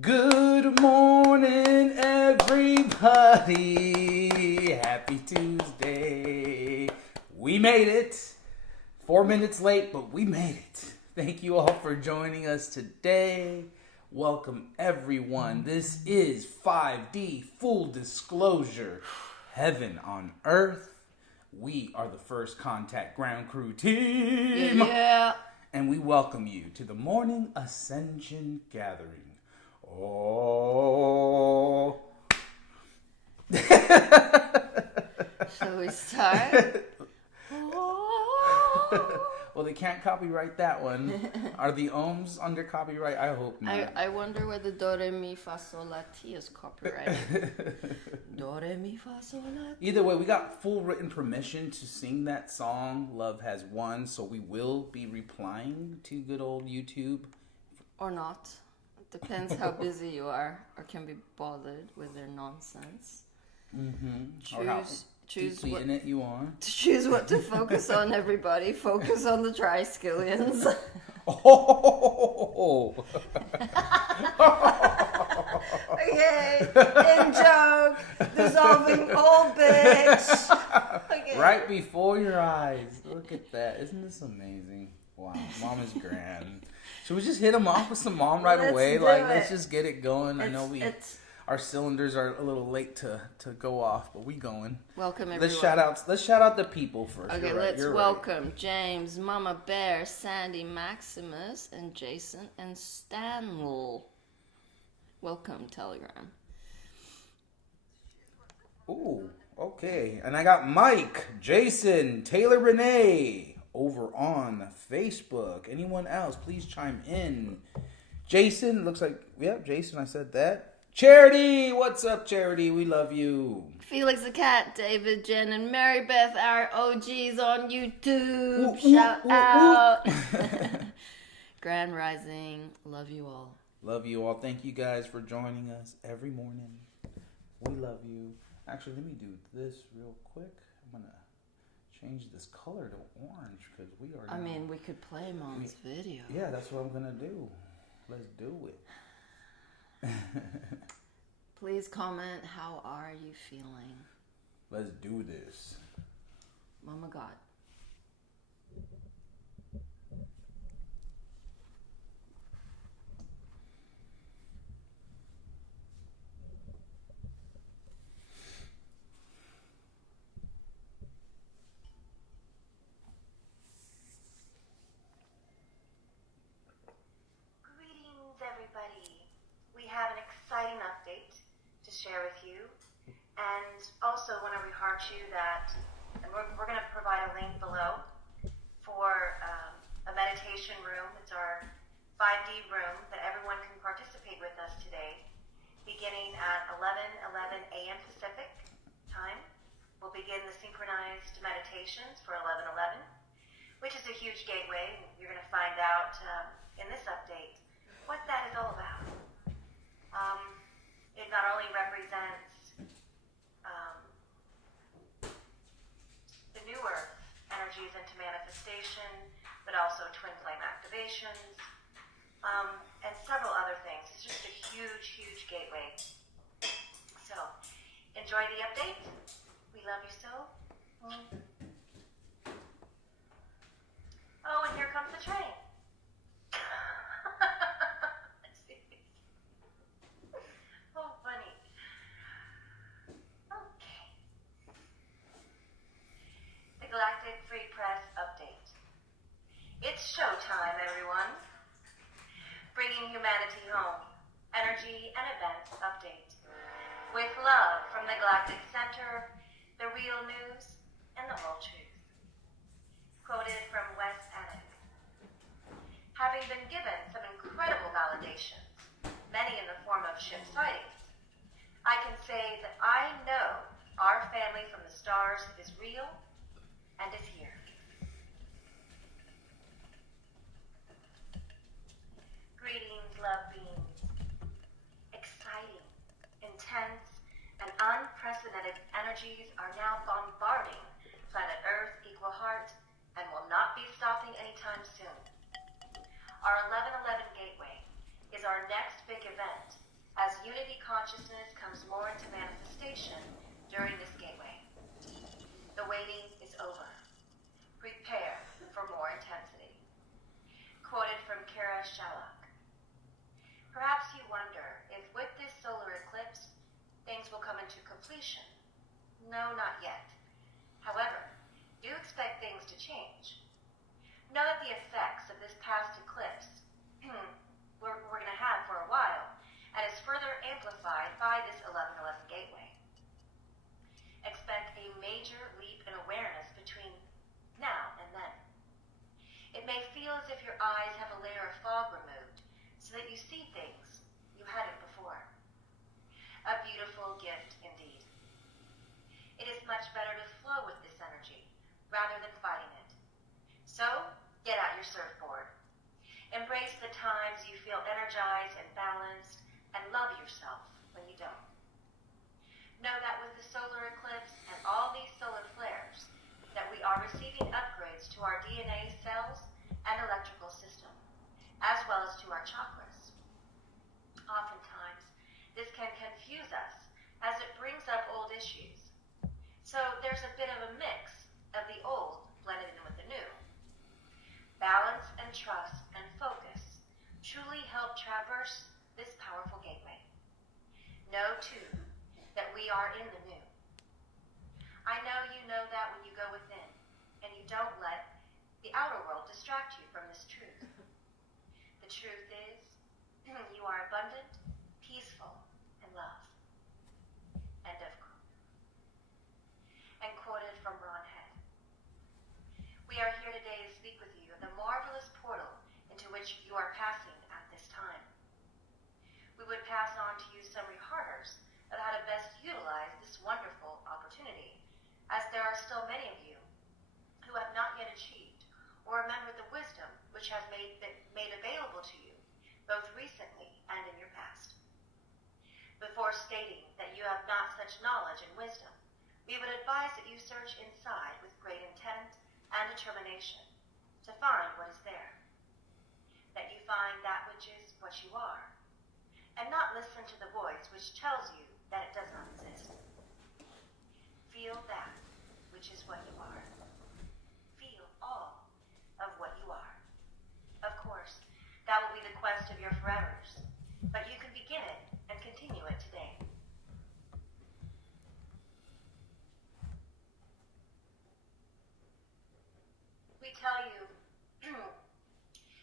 Good morning, everybody. Happy Tuesday. We made it. 4 minutes late, but we made it. Thank you all for joining us today. Welcome, everyone. This is 5D Full Disclosure. Heaven on Earth. We are the First Contact Ground Crew team. Yeah. And we welcome you to the morning Ascension gathering. Oh. Shall we start? Well, they can't copyright that one. Are the ohms under copyright? I hope not. I wonder whether Do Re Mi Fa Sol La Ti is copyrighted. Do Re Mi Fa Sol La Ti. Either way, we got full written permission to sing that song, Love Has Won, so we will be replying to good old YouTube. Or not. Depends how busy you are or can be bothered with their nonsense. Mm-hmm. Or how Choose deeply what, in it you are. choose what to focus on, everybody. Focus on the triskillions. Oh! Okay, in joke, dissolving old bitch. Okay. Right before your eyes. Look at that. Isn't this amazing? Wow, mom is grand. Should we just hit him off with some mom right away? Let's just get it going. I know our cylinders are a little late to go off, but we going. Welcome everyone. Let's shout out the people first. Okay, let's welcome James, Mama Bear, Sandy, Maximus, and Jason and Stanley. Welcome, Telegram. Ooh, okay. And I got Mike, Jason, Taylor Renee over on Facebook. Anyone else, please chime in. Jason, looks like, Jason, I said that. Charity, what's up, Charity? We love you. Felix the Cat, David, Jen, and Mary Beth, our OGs on YouTube. Ooh, Shout ooh, out. Grand Rising. Love you all. Love you all. Thank you guys for joining us every morning. We love you. Actually, let me do this real quick. I'm going to change this color to orange because we are now... I mean, we could play Mom's video. Yeah, that's what I'm going to do. Let's do it. Please comment, how are you feeling? Let's do this. Mama God. Everybody, we have an exciting update to share with you, and also want to reheart you that we're going to provide a link below for a meditation room. It's our 5D room that everyone can participate with us today, beginning at 11 a.m. Pacific time. We'll begin the synchronized meditations for 11:11, which is a huge gateway. You're going to find out in this update what that is all about. It not only represents the new earth energies into manifestation, but also twin flame activations, and several other things. It's just a huge, huge gateway. So, enjoy the update. We love you so. Oh, and here comes the train. Galactic Free Press update. It's showtime, everyone. Bringing humanity home. Energy and events update. With love from the Galactic Center, the real news, and the whole truth. Quoted from Wes Annick. Having been given some incredible validations, many in the form of ship sightings, I can say that I know our family from the stars is real and is here. Greetings, love beings. Exciting, intense, and unprecedented energies are now bombarding planet Earth, equal heart, and will not be stopping anytime soon. Our 1111 Gateway is our next big event unity consciousness comes more into manifestation during this gateway. The waiting is over. Prepare for more intensity. Quoted from Kara Shalak. Perhaps you wonder if with this solar eclipse, things will come into completion. No, not yet. However, do expect things to change. Know that the effects of this past eclipse we're going to have for a while, and is further amplified by this 1111 gateway. Expect a major leap in awareness between now and then. It may feel as if your eyes have a layer of fog removed, so that you see things you hadn't before. A beautiful gift indeed. It is much better to flow with this energy, rather than fighting it. So, get out your surfboard. Embrace the times you feel energized and balanced, and love yourself when you don't. Know that with the solar eclipse and all these solar flares, that we are receiving upgrades to our DNA cells and electrical system, as well as to our chakras. Oftentimes, this can confuse us as it brings up old issues. So there's a bit of a mix of the old blended in with the new. Balance and trust and focus truly help traverse this powerful gateway. Know, too, that we are in the new. I know you know that when you go within, and you don't let the outer world distract you from this truth. The truth is, you are abundant, peaceful, and love. End of quote. And quoted from Ron Head. We are here today to speak with you of the marvelous portal into which you are passing at this time. We would pass on to you some reminders of how to best utilize this wonderful opportunity, as there are still many of you who have not yet achieved or remembered the wisdom which has made available to you, both recently and in your past. Before stating that you have not such knowledge and wisdom, we would advise that you search inside with great intent and determination to find what is there. That you find that which is what you are, and not listen to the voice which tells you that it does not exist. Feel that which is what you are. Feel all of what you are. Of course, that will be the quest of your forevers, but you can begin it and continue it today. We tell you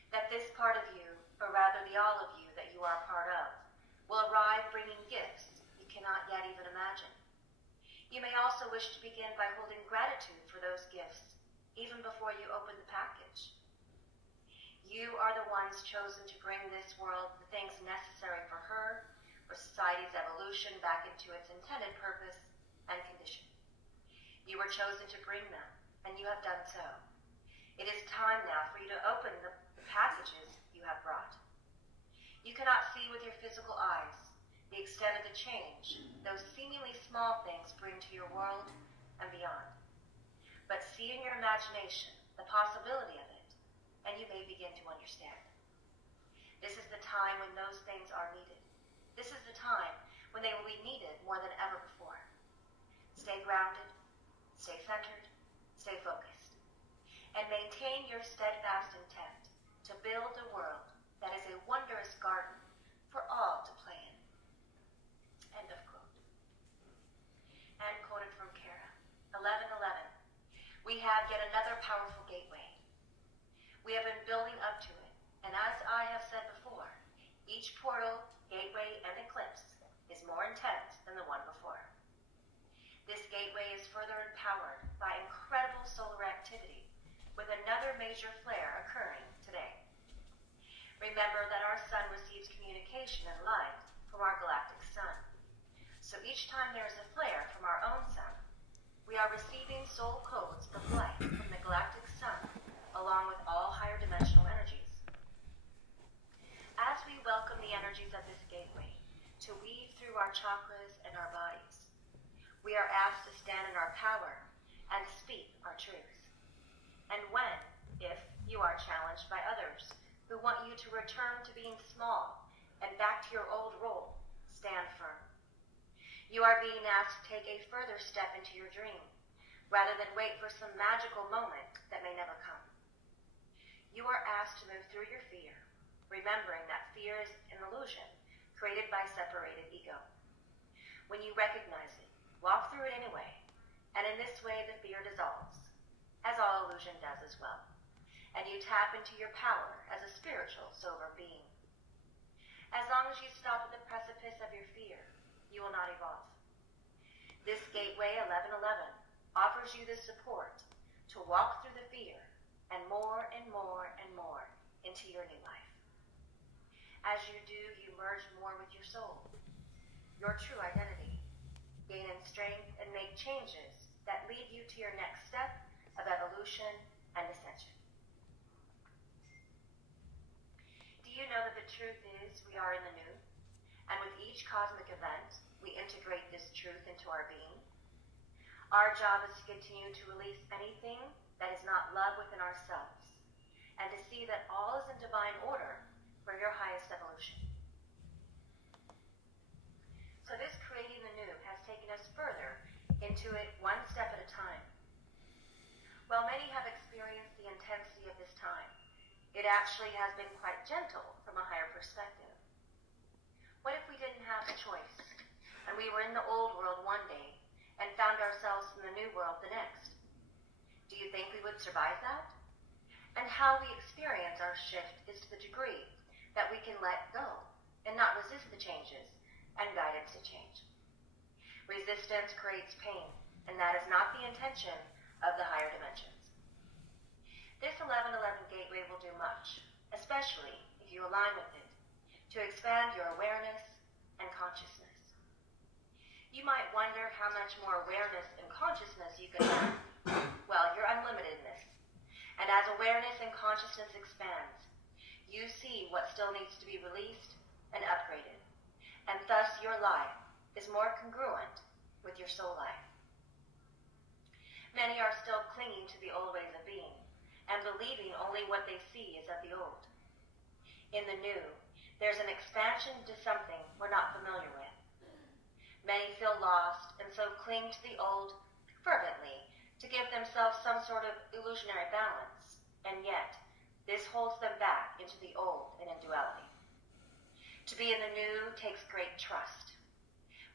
that this part of you, or rather the all of you that you are a part of, will arrive bringing gifts you cannot yet even imagine. You may also wish to begin by holding gratitude for those gifts, even before you open the package. You are the ones chosen to bring this world the things necessary for her, for society's evolution back into its intended purpose and condition. You were chosen to bring them, and you have done so. It is time now for you to open the packages you have brought. You cannot see with your physical eyes the extent of the change those seemingly small things bring to your world and beyond. But see in your imagination the possibility of it, and you may begin to understand. This is the time when those things are needed. This is the time when they will be needed more than ever before. Stay grounded, stay centered, stay focused, and maintain your steadfast intent to build a world that is a wondrous garden for all to play in. End of quote. And quoted from Kara, 1111. We have yet another powerful gateway. We have been building up to it, and as I have said before, each portal, gateway, and eclipse is more intense than the one before. This gateway is further empowered by incredible solar activity, with another major flare occurring today. Remember that our sun receives communication and light from our galactic sun. So each time there is a flare from our own sun, we are receiving soul codes of light from the galactic sun, along with all higher dimensional energies. As we welcome the energies of this gateway to weave through our chakras and our bodies, we are asked to stand in our power and speak our truth. And when, if you are challenged by others who want you to return to being small and back to your old role, stand firm. You are being asked to take a further step into your dream, rather than wait for some magical moment that may never come. You are asked to move through your fear, remembering that fear is an illusion created by separated ego. When you recognize it, walk through it anyway, and in this way the fear dissolves, as all illusion does as well, and you tap into your power as a spiritual, sober being. As long as you stop at the precipice of your fear, you will not evolve. This gateway 1111 offers you the support to walk through the fear and more and more and more into your new life. As you do, you merge more with your soul, your true identity, gain in strength and make changes that lead you to your next step of evolution and ascension. Do you know that the truth is we are in the new? And with each cosmic event, we integrate this truth into our being. Our job is to continue to release anything that is not love within ourselves, and to see that all is in divine order for your highest evolution. So this creating the new has taken us further into it one step at a time. While many have experienced the intensity of this time, it actually has been quite gentle from a higher perspective. What if we didn't have a choice, and we were in the old world one day, and found ourselves in the new world the next? Do you think we would survive that? And how we experience our shift is to the degree that we can let go, and not resist the changes, and guidance to change. Resistance creates pain, and that is not the intention of the higher dimensions. This 1111 gateway will do much, especially if you align with it, to expand your awareness and consciousness. You might wonder how much more awareness and consciousness you can have. Well, you're unlimited in this. And as awareness and consciousness expands, you see what still needs to be released and upgraded. And thus your life is more congruent with your soul life. Many are still clinging to the old ways of being and believing only what they see is of the old. In the new, there's an expansion to something we're not familiar with. Many feel lost and so cling to the old fervently to give themselves some sort of illusionary balance, and yet this holds them back into the old and in duality. To be in the new takes great trust.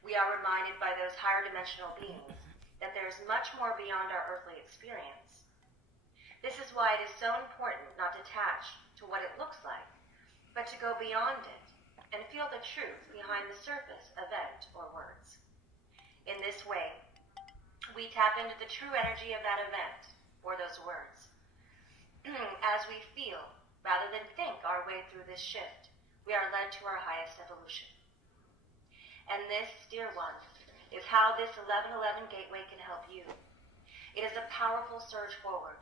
We are reminded by those higher dimensional beings that there is much more beyond our earthly experience. This is why it is so important not to attach to what it looks like, but to go beyond it and feel the truth behind the surface event or words. In this way, we tap into the true energy of that event or those words. As we feel, rather than think our way through this shift, we are led to our highest evolution. And this, dear ones, is how this 1111 gateway can help you. It is a powerful surge forward.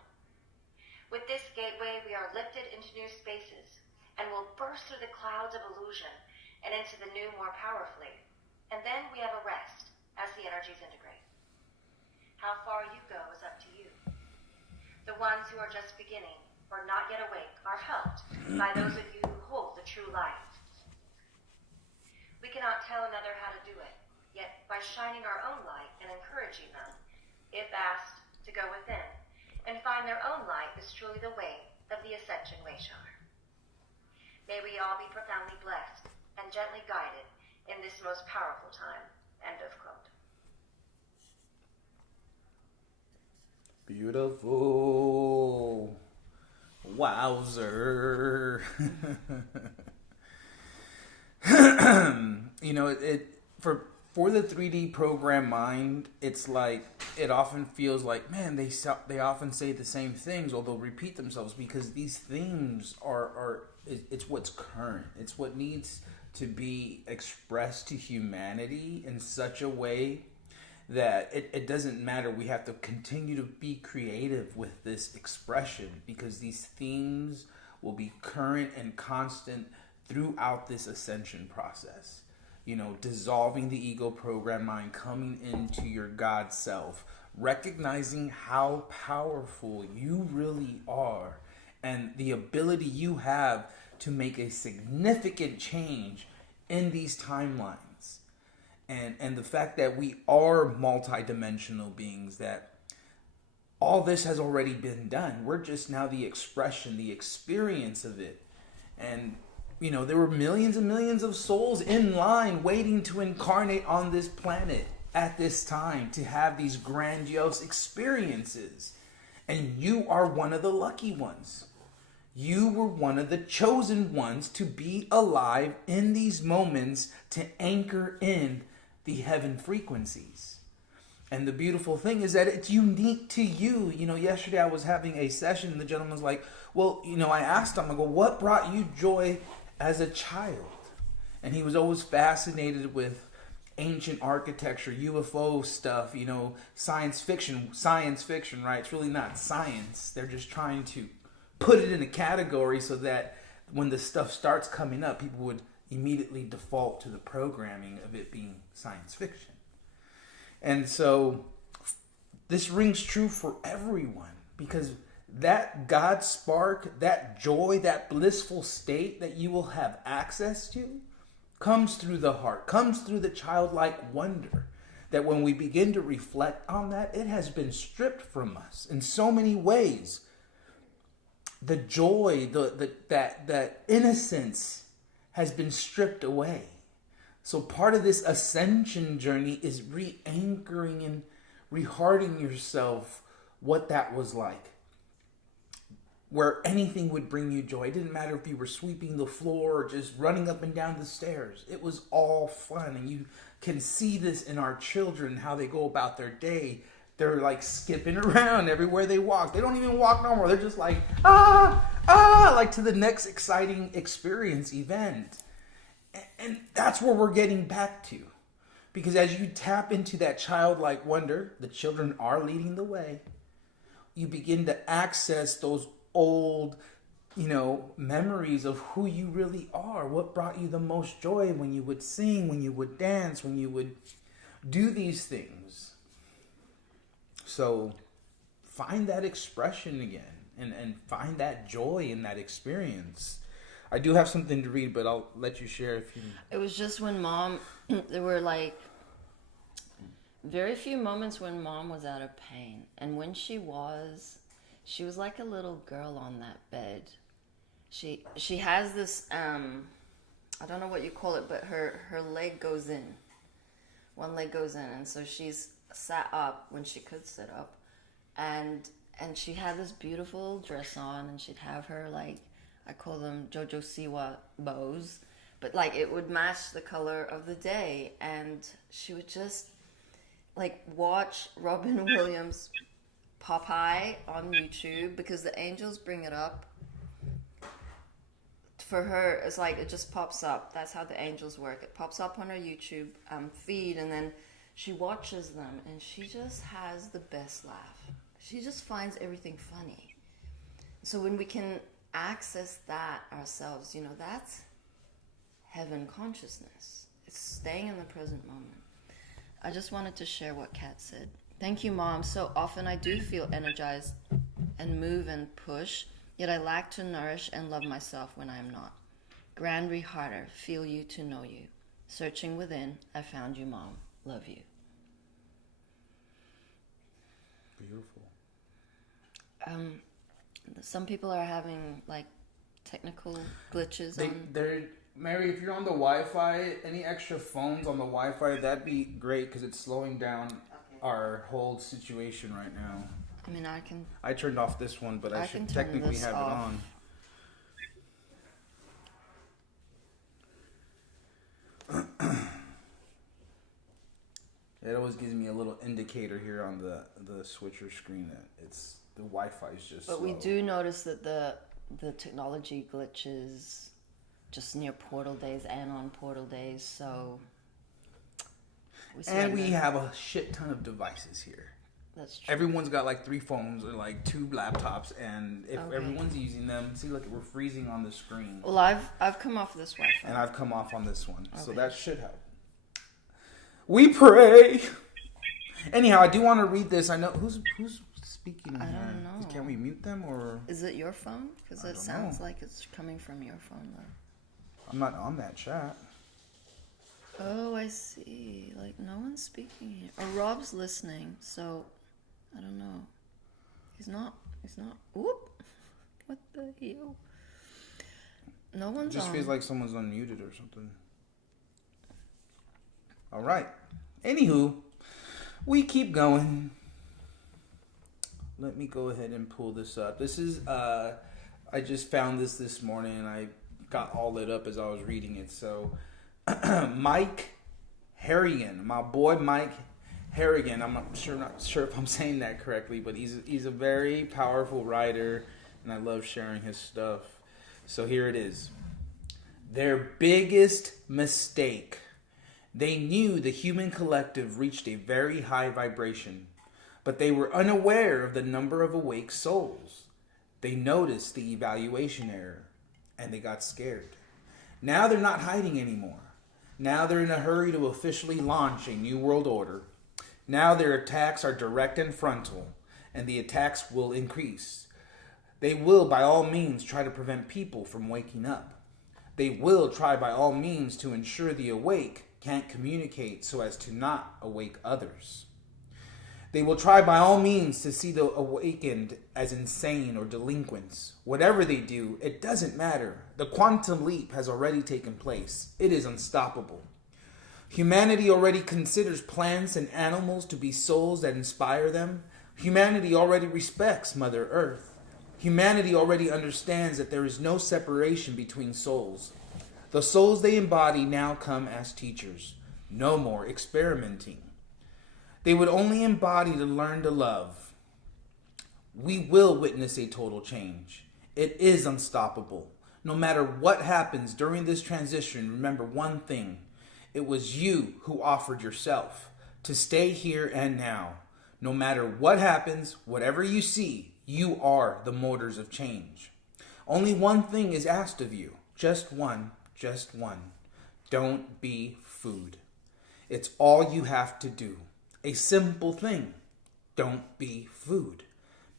With this gateway, we are lifted into new spaces and will burst through the clouds of illusion and into the new more powerfully. And then we have a rest as the energies integrate. How far you go is up to you. The ones who are just beginning or not yet awake are helped by those of you who hold the true light. We cannot tell another how to do it, yet by shining our own light and encouraging them, if asked to go within and find their own light is truly the way of the Ascension Wayshower. May we all be profoundly blessed and gently guided in this most powerful time. End of quote. Beautiful. Wowzer. You know, it for the 3D program mind, it's like, it often feels like, man, they often say the same things, or they'll repeat themselves, because these themes it's what's current. It's what needs to be expressed to humanity in such a way that it doesn't matter. We have to continue to be creative with this expression, because these themes will be current and constant throughout this ascension process. You know, dissolving the ego program mind, coming into your God self, recognizing how powerful you really are, and the ability you have to make a significant change in these timelines. and the fact that we are multidimensional beings, that all this has already been done. We're just now the expression, the experience of it. And, you know, there were millions and millions of souls in line waiting to incarnate on this planet at this time to have these grandiose experiences. And you are one of the lucky ones. You were one of the chosen ones to be alive in these moments to anchor in the heaven frequencies. And the beautiful thing is that it's unique to you. You know, yesterday I was having a session and the gentleman was like, well, you know, I asked him, I go, what brought you joy as a child? And he was always fascinated with ancient architecture, UFO stuff, you know, science fiction, right? It's really not science. They're just trying to put it in a category so that when the stuff starts coming up, people would immediately default to the programming of it being science fiction. And so this rings true for everyone, because that God spark, that joy, that blissful state that you will have access to comes through the heart, comes through the childlike wonder, that when we begin to reflect on that, it has been stripped from us in so many ways. The joy, that innocence has been stripped away. So part of this ascension journey is re-anchoring and rehearting yourself what that was like. Where anything would bring you joy. It didn't matter if you were sweeping the floor or just running up and down the stairs. It was all fun. And you can see this in our children, how they go about their day. They're like skipping around everywhere they walk. They don't even walk no more. They're just like, like to the next exciting experience, event. And that's where we're getting back to. Because as you tap into that childlike wonder, the children are leading the way. You begin to access those old, you know, memories of who you really are. What brought you the most joy when you would sing, when you would dance, when you would do these things. So find that expression again and find that joy in that experience. I do have something to read, but I'll let you share if you... It was just when Mom, there were like very few moments when Mom was out of pain. And when she was like a little girl on that bed. She has this, I don't know what you call it, but her leg goes in. One leg goes in. And so she's sat up when she could sit up. And she had this beautiful dress on, and she'd have her, like, I call them Jojo Siwa bows, but like it would match the color of the day. And she would just like watch Robin Williams Popeye on YouTube, because the angels bring it up. For her, it's like it just pops up. That's how the angels work. It pops up on her YouTube feed, and then she watches them, and she just has the best laugh. She just finds everything funny. So when we can access that ourselves, you know, that's heaven consciousness. It's staying in the present moment. I just wanted to share what Kat said. Thank you, Mom. So often I do feel energized and move and push, yet I lack to nourish and love myself when I am not. Grand reharder, feel you to know you. Searching within, I found you, Mom. Love you. Beautiful. Some people are having like technical glitches. They're Mary, if you're on the Wi-Fi, any extra phones on the Wi-Fi, that'd be great, because it's slowing down our whole situation right now. I mean, I turned off this one, but I should technically have off. it on. It always gives me a little indicator here on the switcher screen that it's the Wi-Fi is just But slow. we do notice that the technology glitches just near portal days and on portal days, so... We have a shit ton of devices here. That's true. Everyone's got like 3 phones or like 2 laptops, and if everyone's using them, see, look, we're freezing on the screen. Well, I've come off this Wi-Fi. And I've come off on this one, so Okay. that should help. We pray! Anyhow, I do want to read this. I know, who's speaking I here? don't know. Can we mute them, or... Is it your phone? Because I it don't sounds know. like it's coming from your phone, though. I'm not on that chat. Oh, I see. Like, no one's speaking here. Or Rob's listening, so I don't know. He's not. Whoop! What the hell? No It one's just on. feels like someone's unmuted or something. All right. Anywho, we keep going. Let me go ahead and pull this up. This is, I just found this morning and I got all lit up as I was reading it. So, Mike Harrigan, my boy Mike Harrigan. I'm not sure if I'm saying that correctly, but he's a very powerful writer, and I love sharing his stuff. So here it is. Their biggest mistake. They knew the human collective reached a very high vibration, but they were unaware of the number of awake souls. They noticed the evaluation error, and they got scared. Now they're not hiding anymore. Now they're in a hurry to officially launch a new world order. Now their attacks are direct and frontal, and the attacks will increase. They will, by all means, try to prevent people from waking up. They will try by all means to ensure the awake can't communicate so as to not awake others. They will try by all means to see the awakened as insane or delinquents. Whatever they do, it doesn't matter. The quantum leap has already taken place. It is unstoppable. Humanity already considers plants and animals to be souls that inspire them. Humanity already respects Mother Earth. Humanity already understands that there is no separation between souls. The souls they embody now come as teachers. No more experimenting. They would only embody to learn to love. We will witness a total change. It is unstoppable. No matter what happens during this transition, remember one thing. It was you who offered yourself to stay here and now. No matter what happens, whatever you see, you are the motors of change. Only one thing is asked of you. Just one. Don't be food. It's all you have to do. A simple thing. Don't be food.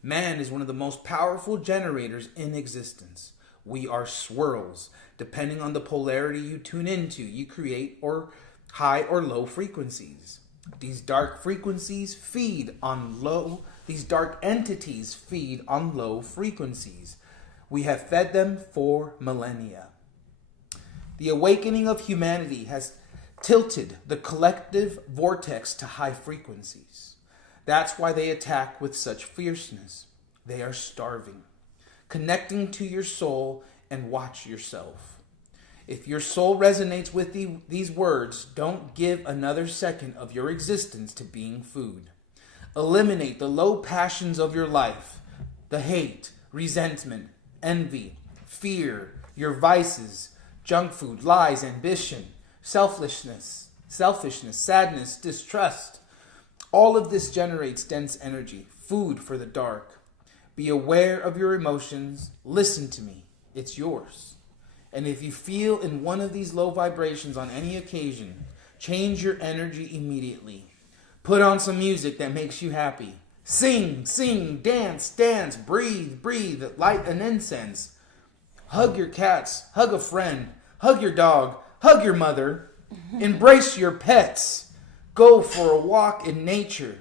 Man is one of the most powerful generators in existence. We are swirls. Depending on the polarity you tune into, you create or high or low frequencies. These dark frequencies feed on low. These dark entities feed on low frequencies. We have fed them for millennia. The awakening of humanity has tilted the collective vortex to high frequencies. That's why they attack with such fierceness. They are starving. Connecting to your soul and watch yourself. If your soul resonates with these words, don't give another second of your existence to being food. Eliminate the low passions of your life, the hate, resentment, envy, fear, your vices, junk food, lies, ambition, selfishness, sadness, distrust. All of this generates dense energy, food for the dark. Be aware of your emotions. Listen to me. It's yours. And if you feel in one of these low vibrations on any occasion, change your energy immediately. Put on some music that makes you happy. Sing, dance, breathe, light an incense. Hug your cats, hug a friend, hug your dog, hug your mother. Embrace your pets. Go for a walk in nature.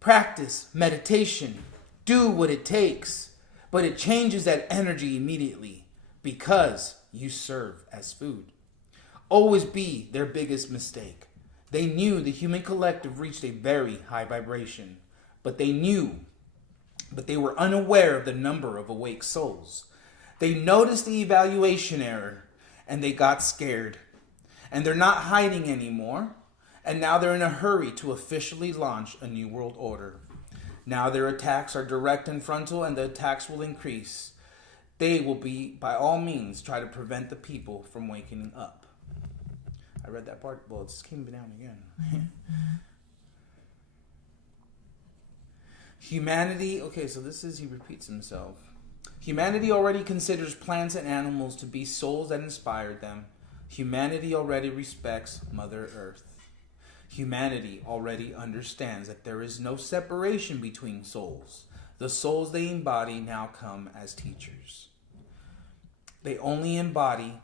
Practice meditation. Do what it takes. But it changes that energy immediately because you serve as food. Always be their biggest mistake. They knew the human collective reached a very high vibration, but they were unaware of the number of awake souls. They noticed the evaluation error and they got scared. And they're not hiding anymore. And now they're in a hurry to officially launch a new world order. Now their attacks are direct and frontal, and the attacks will increase. They will by all means, try to prevent the people from waking up. I read that part. Well, it just came down again. Humanity, okay, so he repeats himself. Humanity already considers plants and animals to be souls that inspired them. Humanity already respects Mother Earth. Humanity already understands that there is no separation between souls. The souls they embody now come as teachers. They only embody,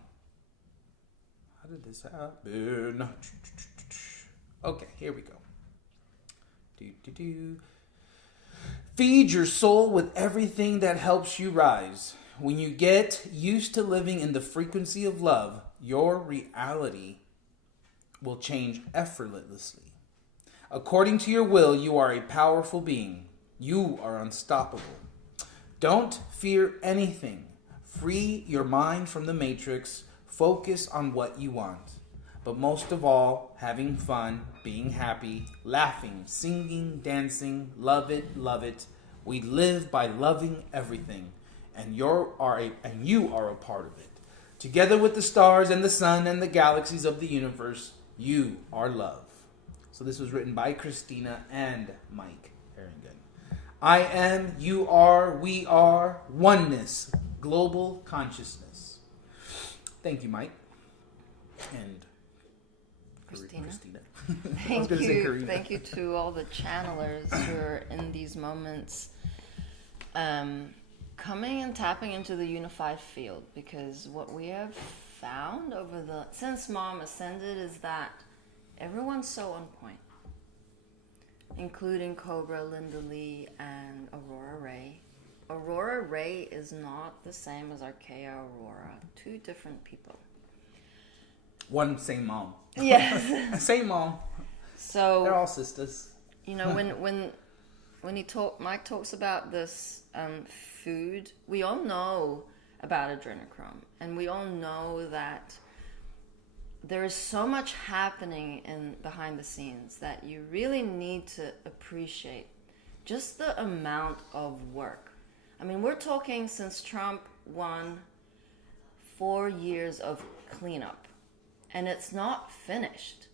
How did this happen? Okay, here we go. Feed your soul with everything that helps you rise. When you get used to living in the frequency of love, your reality will change effortlessly. According to your will, you are a powerful being. You are unstoppable. Don't fear anything. Free your mind from the matrix. Focus on what you want. But most of all, having fun, being happy, laughing, singing, dancing, love it, love it. We live by loving everything, and you are a part of it. Together with the stars and the sun and the galaxies of the universe, you are love. So this was written by Christina and Mike Harrington. I am, you are, we are, oneness, global consciousness. Thank you, Mike. And Christina. Thank you to all the channelers who are in these moments coming and tapping into the unified field, because what we have found since Mom ascended is that everyone's so on point, including Cobra, Linda Lee, and Aurora Ray. Aurora Ray is not the same as Archaea Aurora. Two different people. One same mom. Yes. Same mom. So they're all sisters. You know, when Mike talks about this food, we all know about adrenochrome, and we all know that there is so much happening behind the scenes that you really need to appreciate just the amount of work. I mean, we're talking since Trump won 4 years of cleanup. And it's not finished.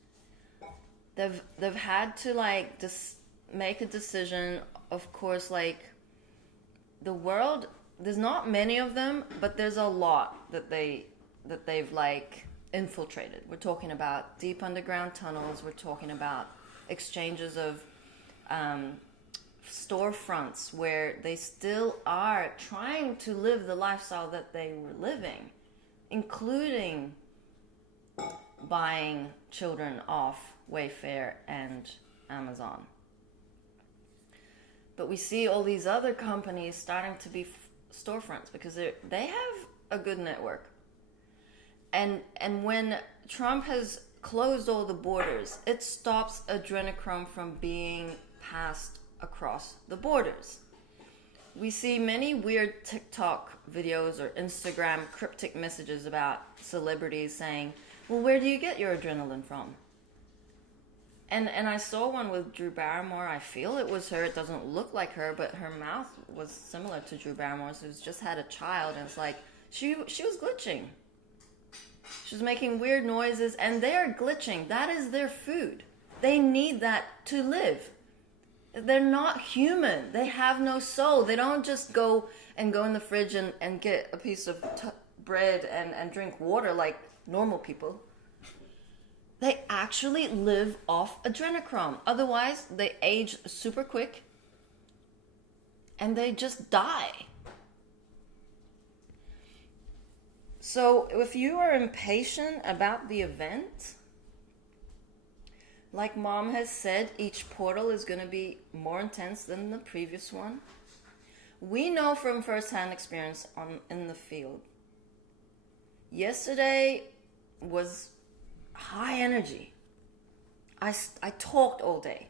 They've had to make a decision. Of course, the world. There's not many of them, but there's a lot that they've infiltrated. We're talking about deep underground tunnels. We're talking about exchanges of storefronts where they still are trying to live the lifestyle that they were living, including buying children off Wayfair and Amazon. But we see all these other companies starting to be storefronts because they have a good network. And when Trump has closed all the borders, it stops adrenochrome from being passed across the borders. We see many weird TikTok videos or Instagram cryptic messages about celebrities saying, well, where do you get your adrenaline from? And I saw one with Drew Barrymore. I feel it was her. It doesn't look like her, but her mouth was similar to Drew Barrymore's, who's just had a child. And it's like, she was glitching. She was making weird noises, and they're glitching. That is their food. They need that to live. They're not human. They have no soul. They don't just go in the fridge and get a piece of bread and drink water like normal people. They actually live off adrenochrome. Otherwise, they age super quick and they just die. So if you are impatient about the event, like Mom has said, each portal is going to be more intense than the previous one. We know from first-hand experience in the field. Yesterday was high energy. I talked all day.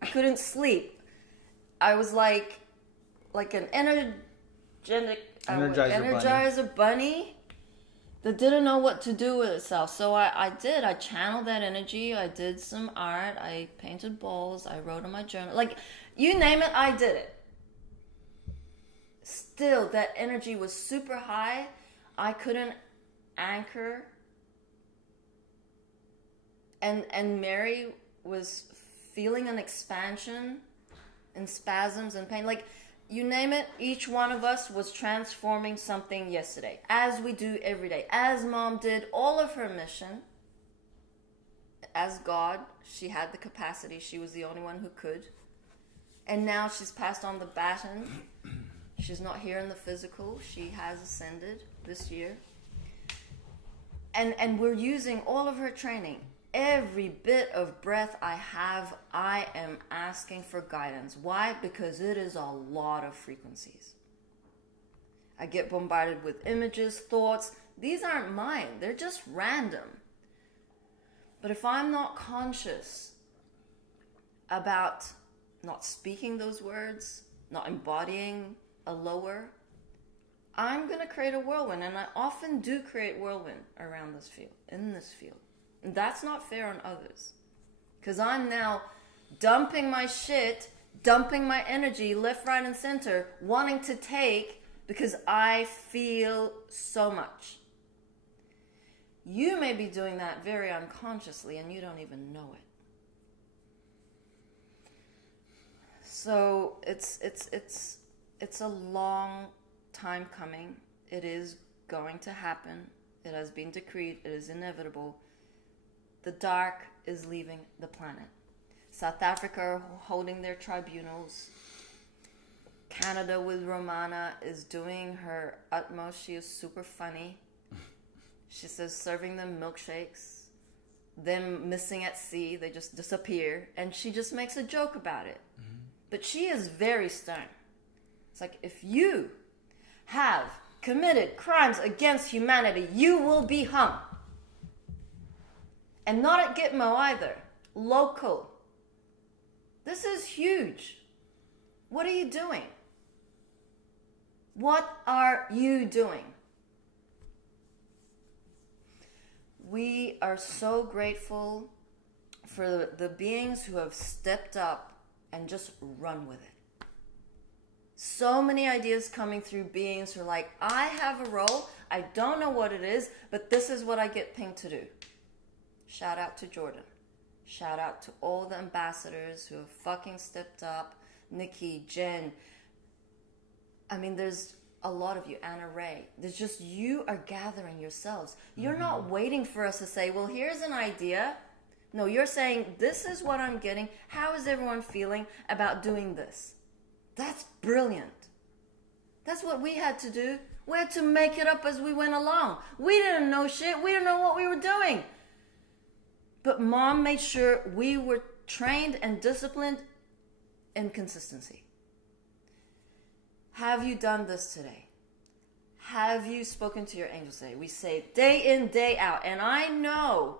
I couldn't sleep. I was like an energizer bunny that didn't know what to do with itself. So I channeled that energy. I did some art. I painted balls. I wrote on my journal. You name it, I did it. Still, that energy was super high. I couldn't anchor. And Mary was feeling an expansion and spasms and pain. You name it, each one of us was transforming something yesterday, as we do every day. As Mom did all of her mission, as God, she had the capacity. She was the only one who could. And now she's passed on the baton. She's not here in the physical. She has ascended this year. And we're using all of her training. Every bit of breath I have, I am asking for guidance. Why? Because it is a lot of frequencies. I get bombarded with images, thoughts. These aren't mine. They're just random. But if I'm not conscious about not speaking those words, not embodying a lower, I'm going to create a whirlwind. And I often do create whirlwind around this field, in this field. And that's not fair on others. Because I'm now dumping my shit, dumping my energy left, right, and center, wanting to take because I feel so much. You may be doing that very unconsciously and you don't even know it. So it's a long time coming. It is going to happen. It has been decreed. It is inevitable. The dark is leaving the planet. South Africa are holding their tribunals. Canada with Romana is doing her utmost. She is super funny. She says serving them milkshakes, them missing at sea, they just disappear, and she just makes a joke about it. Mm-hmm. But she is very stern. It's like, if you have committed crimes against humanity, you will be hung. And not at Gitmo either. Local. This is huge. What are you doing? What are you doing? We are so grateful for the beings who have stepped up and just run with it. So many ideas coming through beings who are like, I have a role, I don't know what it is, but this is what I get pinged to do. Shout out to Jordan. Shout out to all the ambassadors who have fucking stepped up. Nikki, Jen. I mean, there's a lot of you. Anna Ray. There's just, you are gathering yourselves. You're not waiting for us to say, well, here's an idea. No, you're saying, this is what I'm getting. How is everyone feeling about doing this? That's brilliant. That's what we had to do. We had to make it up as we went along. We didn't know shit. We didn't know what we were doing. But Mom made sure we were trained and disciplined in consistency. Have you done this today? Have you spoken to your angels today? We say day in, day out. And I know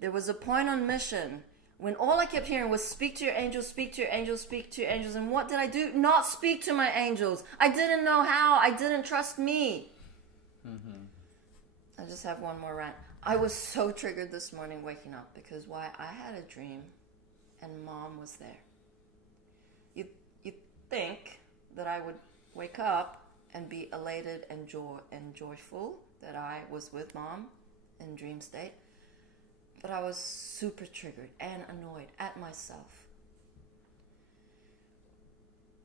there was a point on mission when all I kept hearing was speak to your angels, speak to your angels, speak to your angels. And what did I do? Not speak to my angels. I didn't know how. I didn't trust me. Mm-hmm. I just have one more rant. I was so triggered this morning waking up because why? I had a dream and Mom was there. You'd think that I would wake up and be elated and joyful that I was with Mom in dream state. But I was super triggered and annoyed at myself.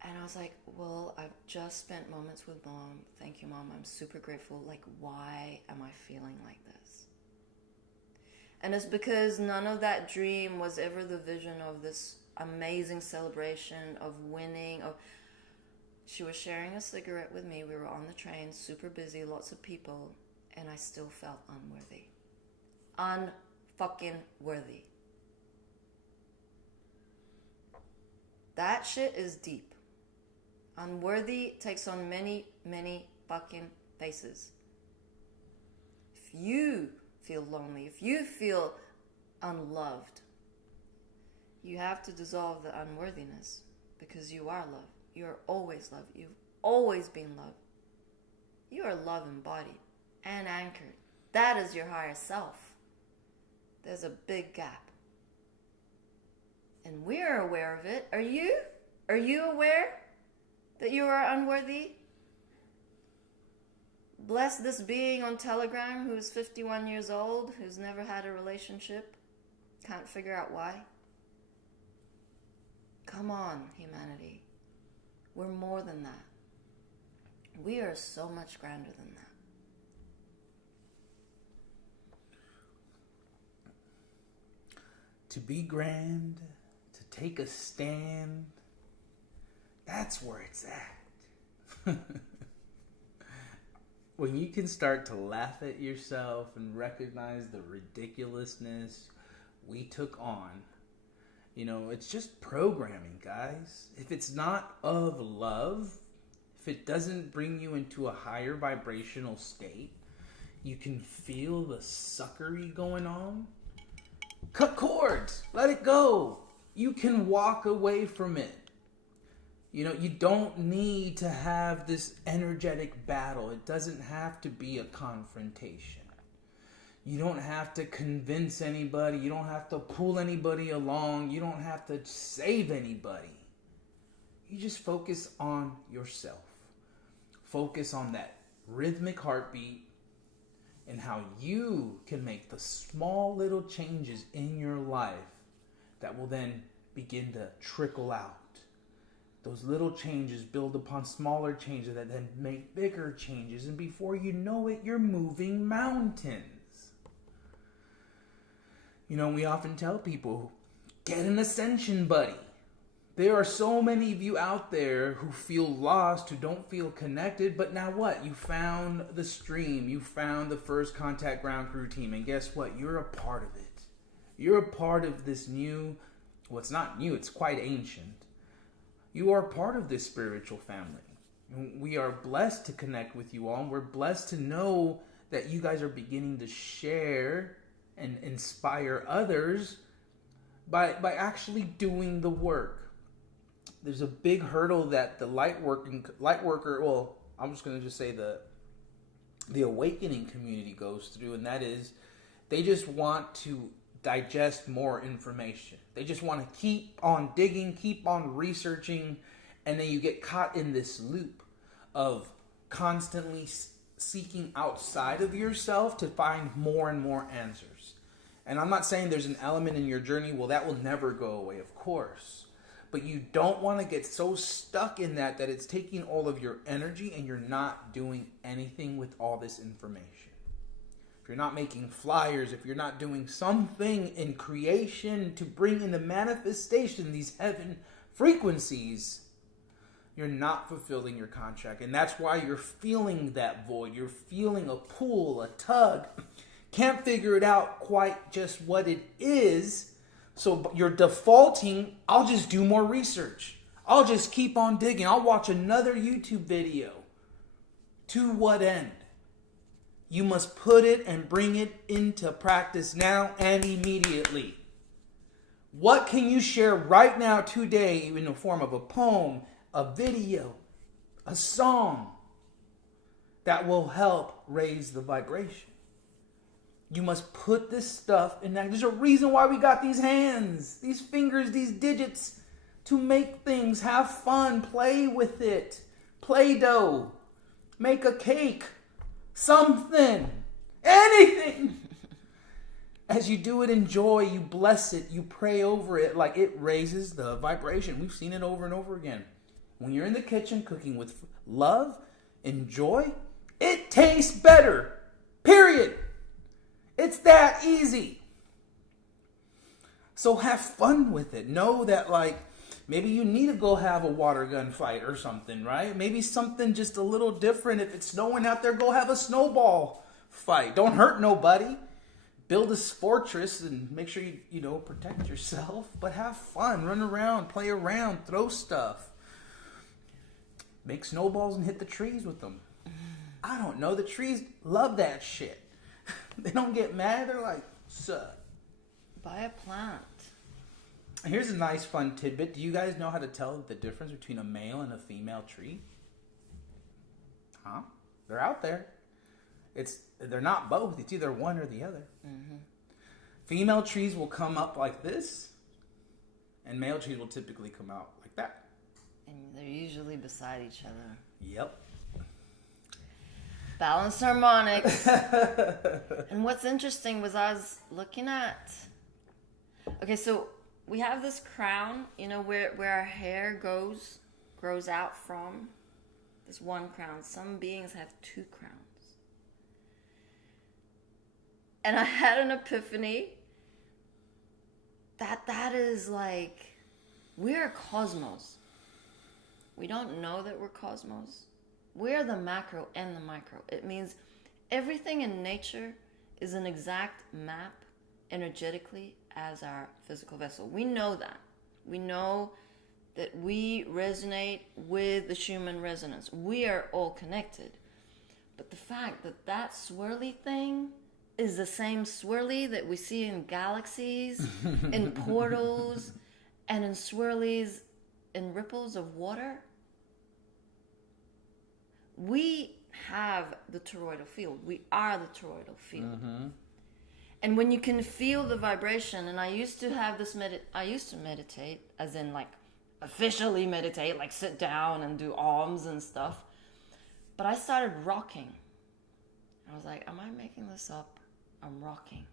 And I was like, well, I've just spent moments with Mom. Thank you, Mom. I'm super grateful. Like, why am I feeling like this? And it's because none of that dream was ever the vision of this amazing celebration of winning. She was sharing a cigarette with me. We were on the train, super busy, lots of people, and I still felt unworthy. Unfucking worthy. That shit is deep. Unworthy takes on many, many fucking faces. If you feel lonely, if you feel unloved, you have to dissolve the unworthiness because you are loved. You're always loved. You've always been loved. You are love embodied and anchored. That is your higher self. There's a big gap. And we're aware of it. Are you? Are you aware that you are unworthy? Bless this being on Telegram who's 51 years old, who's never had a relationship, can't figure out why. Come on, humanity. We're more than that. We are so much grander than that. To be grand, to take a stand, that's where it's at. when you can start to laugh at yourself and recognize the ridiculousness we took on, it's just programming, guys. If it's not of love, if it doesn't bring you into a higher vibrational state, you can feel the suckery going on. Cut cords. Let it go. You can walk away from it. You don't need to have this energetic battle. It doesn't have to be a confrontation. You don't have to convince anybody. You don't have to pull anybody along. You don't have to save anybody. You just focus on yourself. Focus on that rhythmic heartbeat and how you can make the small little changes in your life that will then begin to trickle out. Those little changes build upon smaller changes that then make bigger changes. And before you know it, you're moving mountains. We often tell people, get an Ascension buddy. There are so many of you out there who feel lost, who don't feel connected, but now what? You found the stream. You found the First Contact Ground Crew team. And guess what? You're a part of it. You're a part of this new, well, it's not new, it's quite ancient. You are part of this spiritual family. We are blessed to connect with you all. And we're blessed to know that you guys are beginning to share and inspire others by actually doing the work. There's a big hurdle that the light worker, well, I'm just going to just say the awakening community goes through, and that is they just want to digest more information. They just want to keep on digging, keep on researching, and then you get caught in this loop of constantly seeking outside of yourself to find more and more answers. And I'm not saying there's an element in your journey, well, that will never go away, of course. But you don't want to get so stuck in that it's taking all of your energy and you're not doing anything with all this information. If you're not making flyers, if you're not doing something in creation to bring into manifestation these heaven frequencies, you're not fulfilling your contract. And that's why you're feeling that void. You're feeling a pull, a tug. Can't figure it out quite just what it is. So you're defaulting, I'll just do more research. I'll just keep on digging. I'll watch another YouTube video. To what end? You must put it and bring it into practice now and immediately. What can you share right now today in the form of a poem, a video, a song that will help raise the vibration? You must put this stuff in that. There's a reason why we got these hands, these fingers, these digits, to make things, have fun, play with it. Play-Doh, make a cake, something, anything. As you do it in joy, you bless it, you pray over it, like it raises the vibration. We've seen it over and over again. When you're in the kitchen cooking with love and joy, it tastes better, period. It's that easy. So have fun with it. Know that maybe you need to go have a water gun fight or something, right? Maybe something just a little different. If it's snowing out there, go have a snowball fight. Don't hurt nobody. Build a fortress and make sure you protect yourself. But have fun. Run around, play around, throw stuff. Make snowballs and hit the trees with them. I don't know. The trees love that shit. They don't get mad. They're like, suck. Buy a plant. Here's a nice fun tidbit. Do you guys know how to tell the difference between a male and a female tree? Huh? They're out there. They're not both. It's either one or the other. Mm-hmm. Female trees will come up like this, and male trees will typically come out like that. And they're usually beside each other. Yep. Balanced harmonics. And what's interesting was I was looking at... Okay, so we have this crown, where our hair grows out from. This one crown. Some beings have two crowns. And I had an epiphany that is we're a cosmos. We don't know that we're cosmos. We are the macro and the micro. It means everything in nature is an exact map energetically as our physical vessel. We know that. We know that we resonate with the Schumann resonance. We are all connected. But the fact that that swirly thing is the same swirly that we see in galaxies, in portals, and in swirlies, in ripples of water. We have the toroidal field. We are the toroidal field. Mm-hmm. And when you can feel the vibration, and I used to have this I used to meditate, as in like officially meditate, like sit down and do alms and stuff. But I started rocking. I was like, am I making this up? I'm rocking.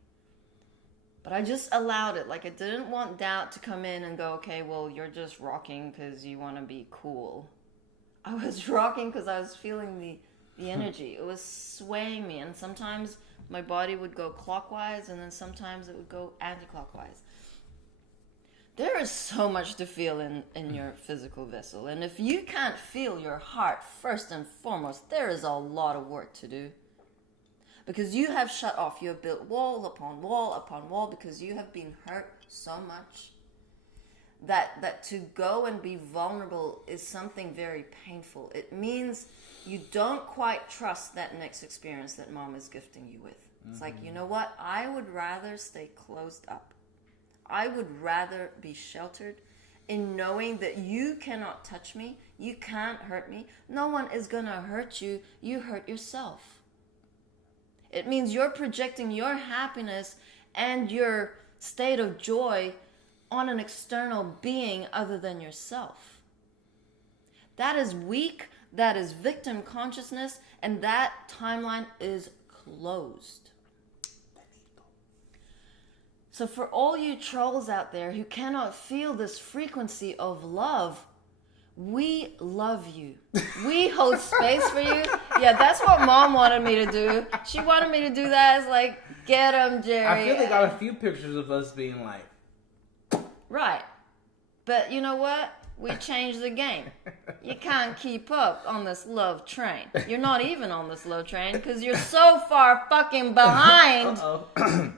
But I just allowed it. Like, I didn't want doubt to come in and go, okay, well, you're just rocking because you want to be cool. I was rocking because I was feeling the energy. It was swaying me. And sometimes my body would go clockwise, and then sometimes it would go anti-clockwise. There is so much to feel in your physical vessel. And if you can't feel your heart, first and foremost, there is a lot of work to do. Because you have shut off. You have built wall upon wall upon wall because you have been hurt so much that to go and be vulnerable is something very painful. It means you don't quite trust that next experience that mom is gifting you with. Mm-hmm. It's like, you know what? I would rather stay closed up. I would rather be sheltered in knowing that you cannot touch me. You can't hurt me. No one is going to hurt you. You hurt yourself. It means you're projecting your happiness and your state of joy on an external being other than yourself. That is weak. That is victim consciousness. And that timeline is closed. So for all you trolls out there who cannot feel this frequency of love, we love you. We hold space for you. Yeah, that's what mom wanted me to do. She wanted me to do that. It's like, get him, Jerry. I feel they got a few pictures of us being like... Right. But you know what? We changed the game. You can't keep up on this love train. You're not even on this love train because you're so far fucking behind.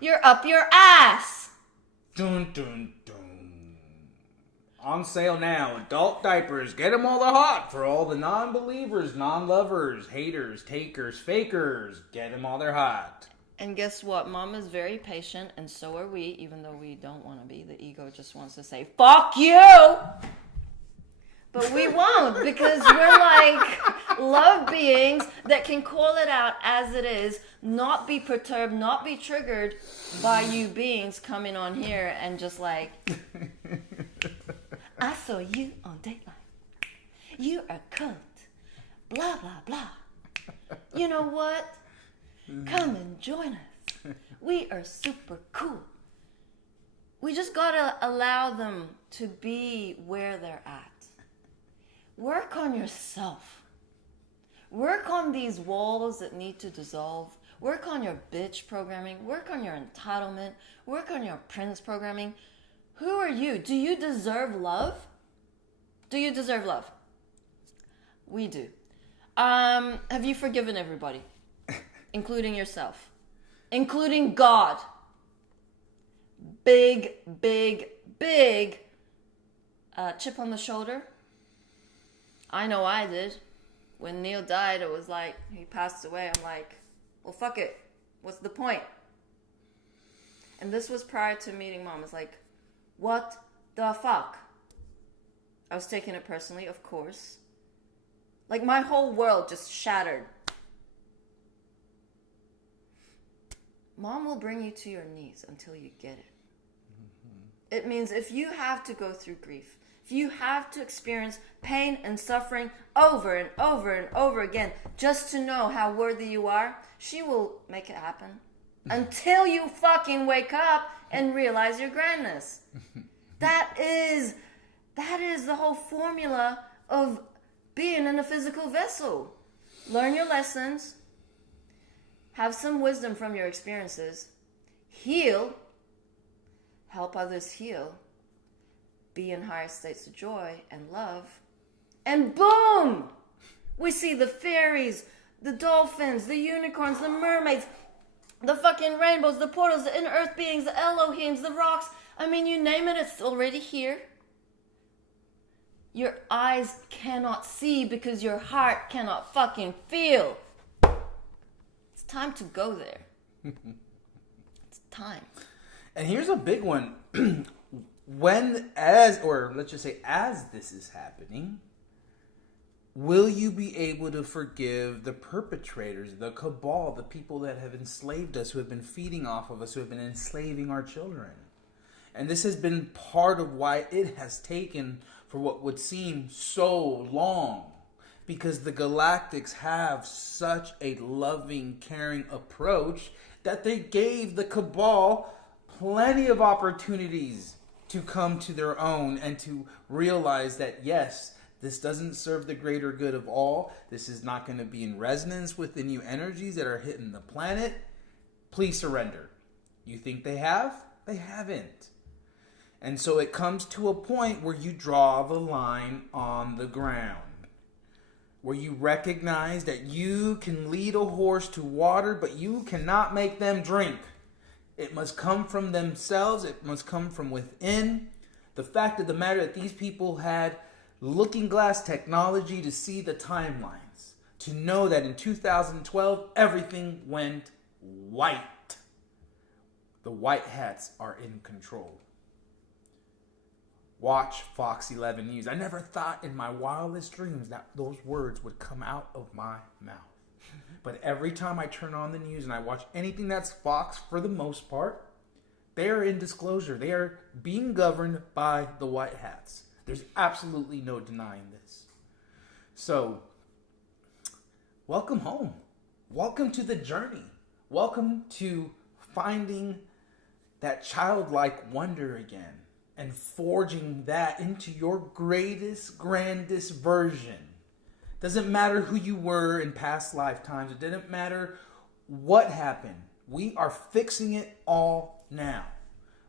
You're up your ass. Dun, dun, dun. On sale now. Adult diapers. Get them all the hot for all the non-believers, non-lovers, haters, takers, fakers. Get them all they're hot. And guess what? Mom is very patient, and so are we, even though we don't want to be. The ego just wants to say, fuck you! But we won't, because we're like love beings that can call it out as it is, not be perturbed, not be triggered by you beings coming on here and just like, I saw you on Dateline. You are cult. Blah, blah, blah. You know what? Come and join us. We are super cool. We just gotta allow them to be where they're at. Work on yourself. Work on these walls that need to dissolve. Work on your bitch programming. Work on your entitlement. Work on your prince programming. Who are you? Do you deserve love? Do you deserve love? We do. Have you forgiven everybody? Including yourself. Including God. Big, big, big chip on the shoulder. I know I did. When Neil died, it was like, he passed away. I'm like, well, fuck it. What's the point? And this was prior to meeting mom. It's like, what the fuck? I was taking it personally, of course. Like, my whole world just shattered. Mom will bring you to your knees until you get it. Mm-hmm. It means if you have to go through grief, if you have to experience pain and suffering over and over and over again just to know how worthy you are, she will make it happen. Until you fucking wake up and realize your grandness. That is the whole formula of being in a physical vessel. Learn your lessons. Have some wisdom from your experiences. Heal. Help others heal. Be in higher states of joy and love. And boom! We see the fairies, the dolphins, the unicorns, the mermaids, the fucking rainbows, the portals, the inner earth beings, the Elohims, the rocks. I mean, you name it, it's already here. Your eyes cannot see because your heart cannot fucking feel. It's time to go there. It's time. And here's a big one. Let's just say as this is happening, will you be able to forgive the perpetrators, the cabal, the people that have enslaved us, who have been feeding off of us, who have been enslaving our children? And this has been part of why it has taken for what would seem so long. Because the Galactics have such a loving, caring approach that they gave the cabal plenty of opportunities to come to their own and to realize that, yes, this doesn't serve the greater good of all. This is not going to be in resonance with the new energies that are hitting the planet. Please surrender. You think they have? They haven't. And so it comes to a point where you draw the line on the ground, where you recognize that you can lead a horse to water, but you cannot make them drink. It must come from themselves. It must come from within. The fact of the matter that these people had looking glass technology to see the timelines, to know that in 2012, everything went white. The white hats are in control. Watch Fox 11 News. I never thought in my wildest dreams that those words would come out of my mouth. But every time I turn on the news and I watch anything that's Fox, for the most part, they are in disclosure. They are being governed by the white hats. There's absolutely no denying this. So, welcome home. Welcome to the journey. Welcome to finding that childlike wonder again and forging that into your greatest, grandest version. Doesn't matter who you were in past lifetimes. It didn't matter what happened. We are fixing it all now.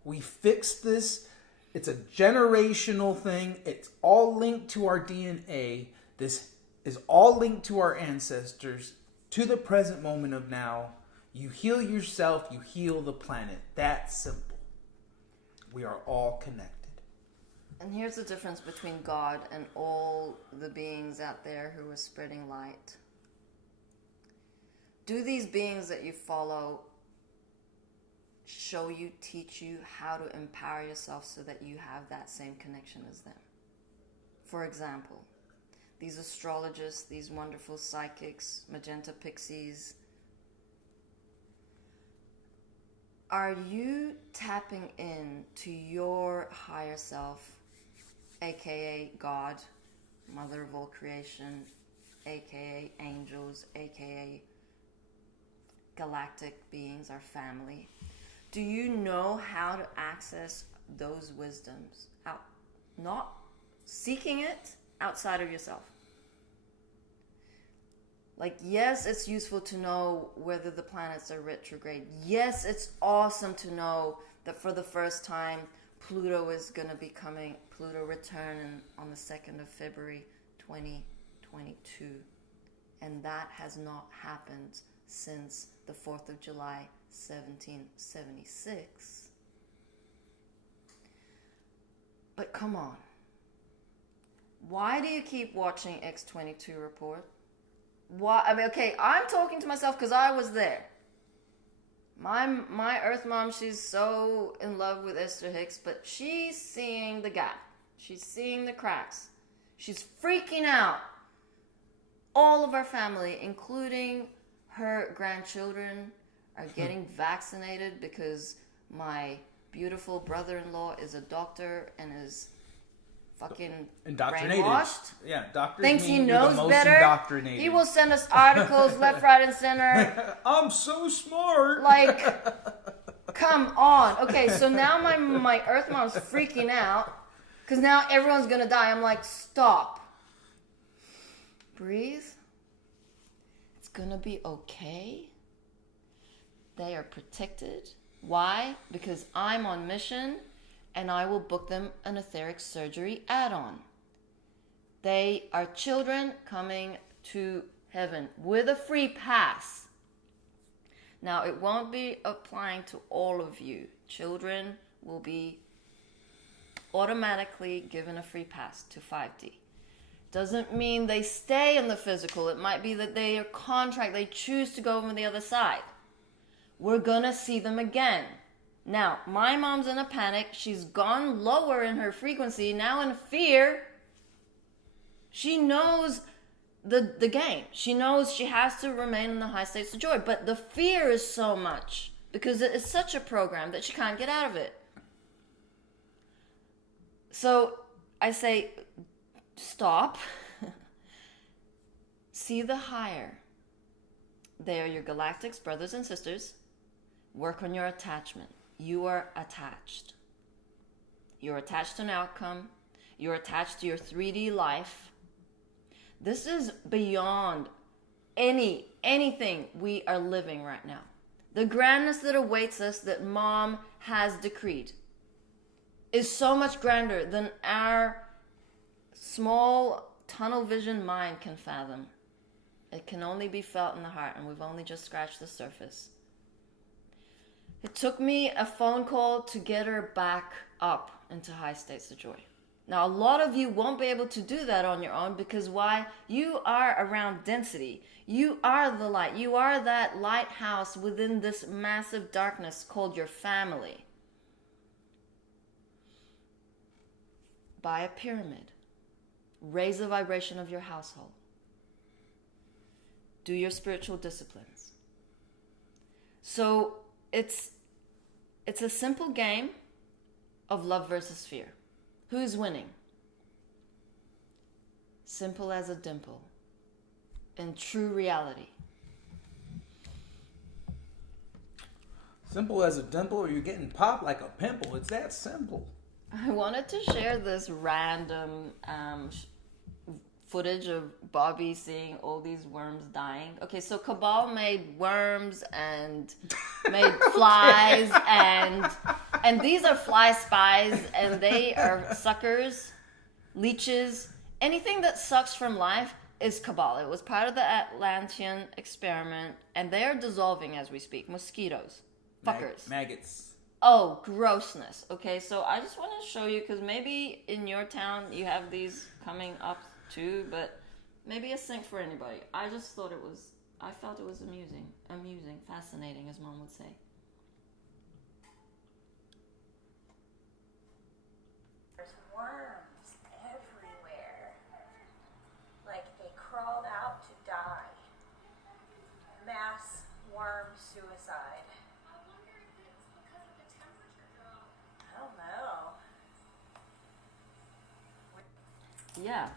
We fixed this. It's a generational thing. It's all linked to our DNA. This is all linked to our ancestors, to the present moment of now. You heal yourself, you heal the planet. That simple. We are all connected. And here's the difference between God and all the beings out there who are spreading light. Do these beings that you follow show you, teach you how to empower yourself so that you have that same connection as them? For example, these astrologists, these wonderful psychics, magenta pixies, are you tapping in to your higher self, aka God, Mother of all creation, aka angels, aka galactic beings, our family? Do you know how to access those wisdoms out, not seeking it outside of yourself? Like, yes, it's useful to know whether the planets are retrograde. Yes, it's awesome to know that for the first time, Pluto is going to be coming, Pluto returning on the 2nd of February 2022. And that has not happened since the 4th of July, 1776. But come on. Why do you keep watching X-22 Report? Why? I mean, okay, I'm talking to myself because I was there. My Earth mom, she's so in love with Esther Hicks, but she's seeing the gap. She's seeing the cracks. She's freaking out. All of our family, including her grandchildren, are getting vaccinated because my beautiful brother-in-law is a doctor and is fucking indoctrinated. Brainwashed. Yeah, doctors Thinks mean he you're knows the most better. indoctrinated. He will send us articles left, right, and center. I'm so smart. Like, come on. Okay, so now my Earth mom's freaking out because now everyone's gonna die. I'm like, stop. Breathe. It's gonna be okay. They are protected. Why? Because I'm on mission and I will book them an etheric surgery add-on. They are children coming to heaven with a free pass. Now, it won't be applying to all of you. Children will be automatically given a free pass to 5D. Doesn't mean they stay in the physical. It might be that they choose to go over the other side. We're gonna see them again. Now, my mom's in a panic. She's gone lower in her frequency, now in fear. She knows the game. She knows she has to remain in the high states of joy. But the fear is so much because it is such a program that she can't get out of it. So I say, stop. See the higher. They are your galactics, brothers and sisters. Work on your attachment. You are attached. You're attached to an outcome. You're attached to your 3D life. This is beyond anything we are living right now. The grandness that awaits us that Mom has decreed is so much grander than our small tunnel vision mind can fathom. It can only be felt in the heart, and we've only just scratched the surface. It took me a phone call to get her back up into high states of joy. Now, a lot of you won't be able to do that on your own because why? You are around density. You are the light. You are that lighthouse within this massive darkness called your family. Buy a pyramid. Raise the vibration of your household. Do your spiritual disciplines. So it's a simple game of love versus fear. Who's winning? Simple as a dimple. In true reality. Simple as a dimple, or you're getting popped like a pimple. It's that simple. I wanted to share this random footage of Bobby seeing all these worms dying. Okay, so Cabal made worms and made flies and these are fly spies and they are suckers, leeches. Anything that sucks from life is Cabal. It was part of the Atlantean experiment and they are dissolving as we speak. Mosquitoes. Fuckers. Maggots. Oh, grossness. Okay, so I just want to show you because maybe in your town you have these coming up too, but maybe a sink for anybody. I felt it was amusing, fascinating, as Mom would say. There's worms everywhere. Like they crawled out to die. Mass worm suicide. I don't know. Yeah.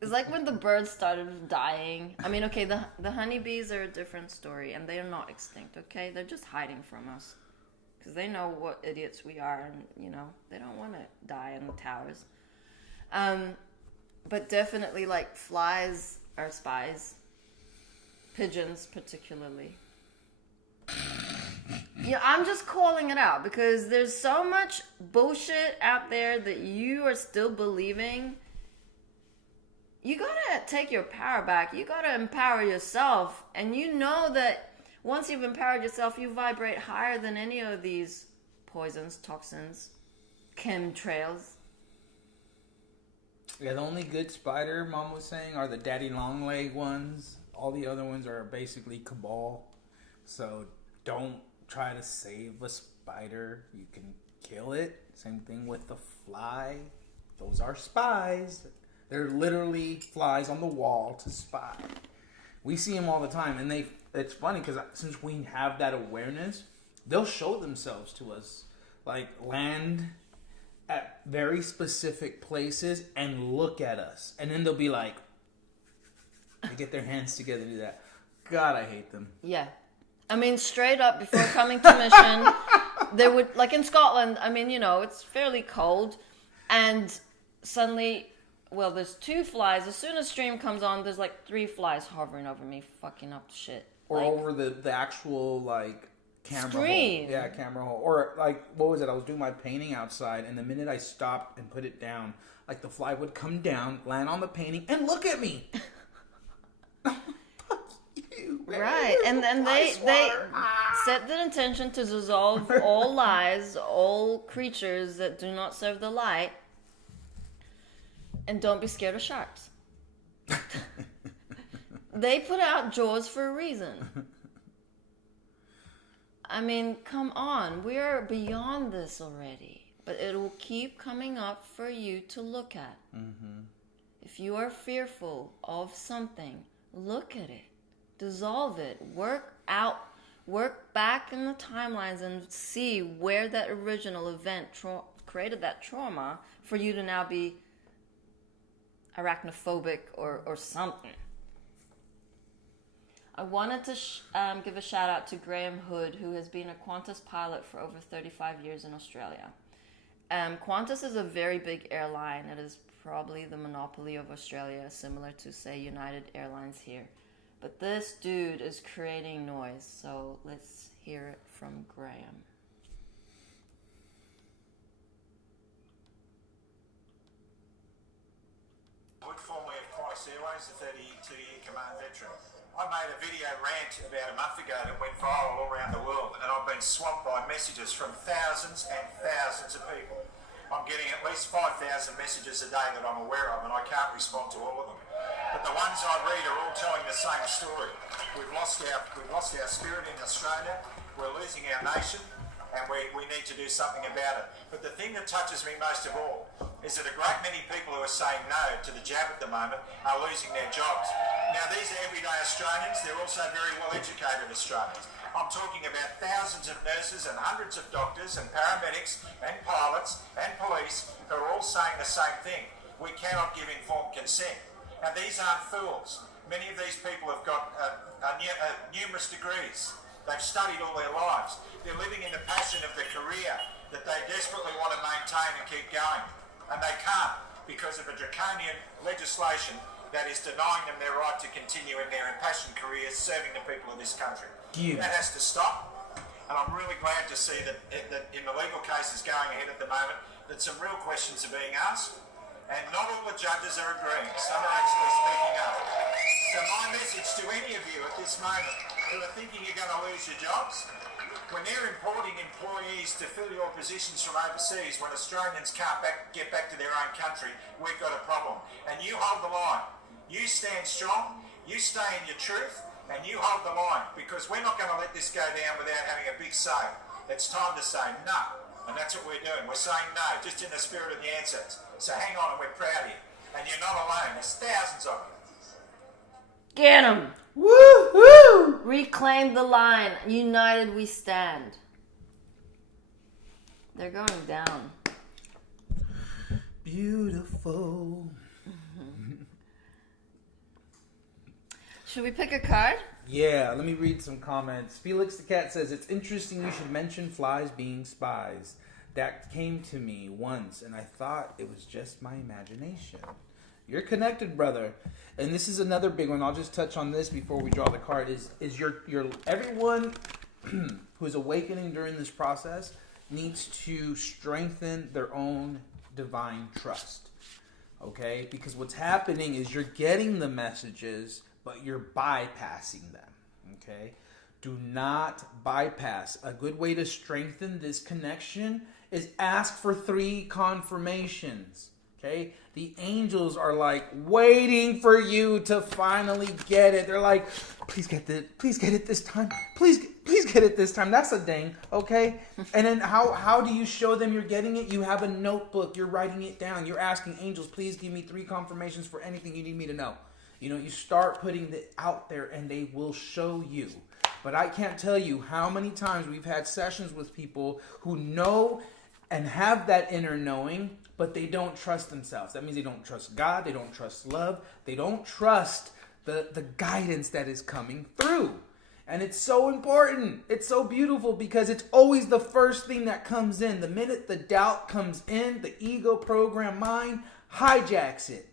It's like when the birds started dying. I mean, okay, the honeybees are a different story, and they are not extinct, okay? They're just hiding from us. Because they know what idiots we are, and, you know, they don't want to die in the towers. But definitely, like, flies are spies. Pigeons, particularly. Yeah, I'm just calling it out, because there's so much bullshit out there that you are still believing. You gotta take your power back. You gotta empower yourself. And you know that once you've empowered yourself, you vibrate higher than any of these poisons, toxins, chemtrails. Yeah, the only good spider, Mom was saying, are the daddy long leg ones. All the other ones are basically Cabal. So don't try to save a spider. You can kill it. Same thing with the fly. Those are spies. They're literally flies on the wall to spy. We see them all the time, and it's funny because since we have that awareness, they'll show themselves to us, like land at very specific places and look at us, and then they'll be like, they get their hands together to do that. God, I hate them. Yeah. I mean, straight up, before coming to mission, they would, like in Scotland, I mean, you know, it's fairly cold, and suddenly, well, there's 2 flies. As soon as stream comes on, there's like 3 flies hovering over me, fucking up shit. Or like, over the actual, like, camera screen. hole. Yeah, camera hole. Or like, what was it? I was doing my painting outside, and the minute I stopped and put it down, like the fly would come down, land on the painting, and look at me. You, Right, and then they set the intention to dissolve all lies, all creatures that do not serve the light, and don't be scared of sharks. They put out Jaws for a reason. I mean, come on, we are beyond this already, but it will keep coming up for you to look at. Mm-hmm. If you are fearful of something, look at it. Dissolve it. Work back in the timelines and see where that original event created that trauma for you to now be arachnophobic or something. I wanted to give a shout out to Graham Hood, who has been a Qantas pilot for over 35 years in Australia. Qantas is a very big airline. It is probably the monopoly of Australia, similar to, say, United Airlines here. But this dude is creating noise, so let's hear it from Graham. Wood, formerly of Qantas Airways, a 32-year command veteran. I made a video rant about a month ago that went viral all around the world, and I've been swamped by messages from thousands and thousands of people. I'm getting at least 5,000 messages a day that I'm aware of, and I can't respond to all of them. But the ones I read are all telling the same story. We've lost our spirit in Australia. We're losing our nation, and we need to do something about it. But the thing that touches me most of all is that a great many people who are saying no to the jab at the moment are losing their jobs. Now, these are everyday Australians. They're also very well-educated Australians. I'm talking about thousands of nurses and hundreds of doctors and paramedics and pilots and police who are all saying the same thing. We cannot give informed consent. Now, these aren't fools. Many of these people have got numerous degrees. They've studied all their lives. They're living in the passion of the career that they desperately want to maintain and keep going. And they can't because of a draconian legislation that is denying them their right to continue in their impassioned careers serving the people of this country. Yeah. That has to stop. And I'm really glad to see that in the legal cases going ahead at the moment, that some real questions are being asked. And not all the judges are agreeing. Some are actually speaking up. So my message to any of you at this moment who are thinking you're going to lose your jobs, when they're importing employees to fill your positions from overseas, when Australians can't get back to their own country, we've got a problem. And you hold the line. You stand strong, you stay in your truth, and you hold the line, because we're not going to let this go down without having a big say. It's time to say no. And that's what we're doing. We're saying no, just in the spirit of the ancestors. So hang on, and we're proud of you. And you're not alone. There's thousands of you. Get him! Woo-hoo! Reclaim the line. United we stand. They're going down. Beautiful. Should we pick a card? Yeah, let me read some comments. Felix the Cat says, it's interesting you should mention flies being spies. That came to me once, and I thought it was just my imagination. You're connected, brother. And this is another big one. I'll just touch on this before we draw the card. Is your everyone who is awakening during this process needs to strengthen their own divine trust. Okay? Because what's happening is you're getting the messages, but you're bypassing them. Okay? Do not bypass. A good way to strengthen this connection is ask for 3 confirmations. Okay? The angels are like waiting for you to finally get it. They're like, please get it this time. Please get it this time. That's a ding. Okay? And then how do you show them you're getting it? You have a notebook. You're writing it down. You're asking angels, please give me 3 confirmations for anything you need me to know. You know, you start putting it out there and they will show you. But I can't tell you how many times we've had sessions with people who know and have that inner knowing, but they don't trust themselves. That means they don't trust God. They don't trust love. They don't trust the guidance that is coming through. And it's so important. It's so beautiful because it's always the first thing that comes in. The minute the doubt comes in, the ego program mind hijacks it.